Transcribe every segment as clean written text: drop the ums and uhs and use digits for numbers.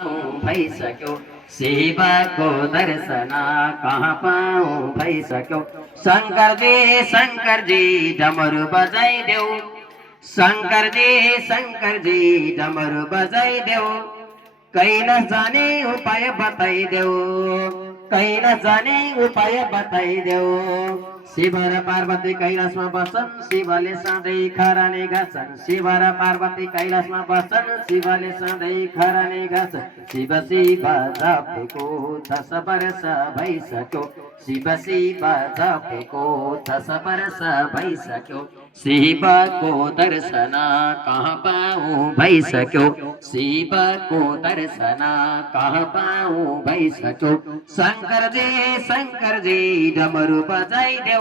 भई सक्यो शिव को दर्शना कहाँ पाऊँ भई सक्यो शंकर जी डमरू बजाई देऊ शंकर जी डमरू बजाई देऊ कैलास जाने उपाय बताई देऊ कैलास जाने उपाय बताई देऊ शिव र पार्वती कैलाशमा बसन शिवले सधैँ खरानी घाँसन शिव र पार्वती कैलाशमा बसन शिवले सधैँ खरानी घाँसन शिव शिव जपेको 10 वर्ष भइसक्यो शिव शिव जपेको 10 वर्ष भइसक्यो शिवको दर्शन कहाँ पाऊँ भइसक्यो शिवको दर्शन कहाँ पाऊँ भइसक्यो शंकर जी डमरू बजाई देऊ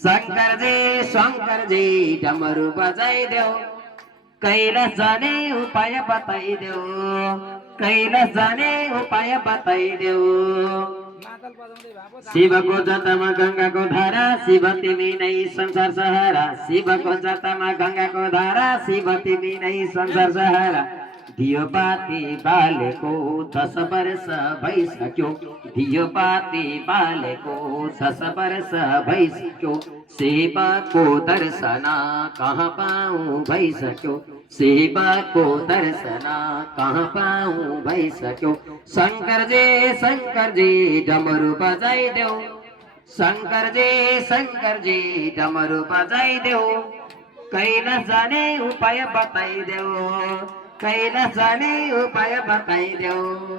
शंकर जी डमरू बजाई देऊ कैलास जाने उपाय बताई देऊ कैलास जाने उपाय बताई देऊ शिवको जटामा गंगाको धारा शिव तिमी नै संसार सहारा शिवको जटामा गंगाको धारा शिव तिमी नै संसार सहारा दियो बाती बालेको 10 वर्ष भइसक्यो दियो बाती बालेको 10 वर्ष भइसक्यो शिवको दर्शन कहाँ पाऊँ भइसक्यो शिवको दर्शन कहाँ पाऊँ भइसक्यो शंकर जी डमरू बजाई देऊ शंकर जी डमरू बजाई देऊ कैलास जाने उपाय बताई देऊ कैलास जाने उपाय बताई देऊ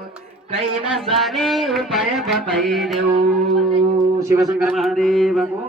कैलास जाने उपाय बताई देऊ शिवशंकर महादेवको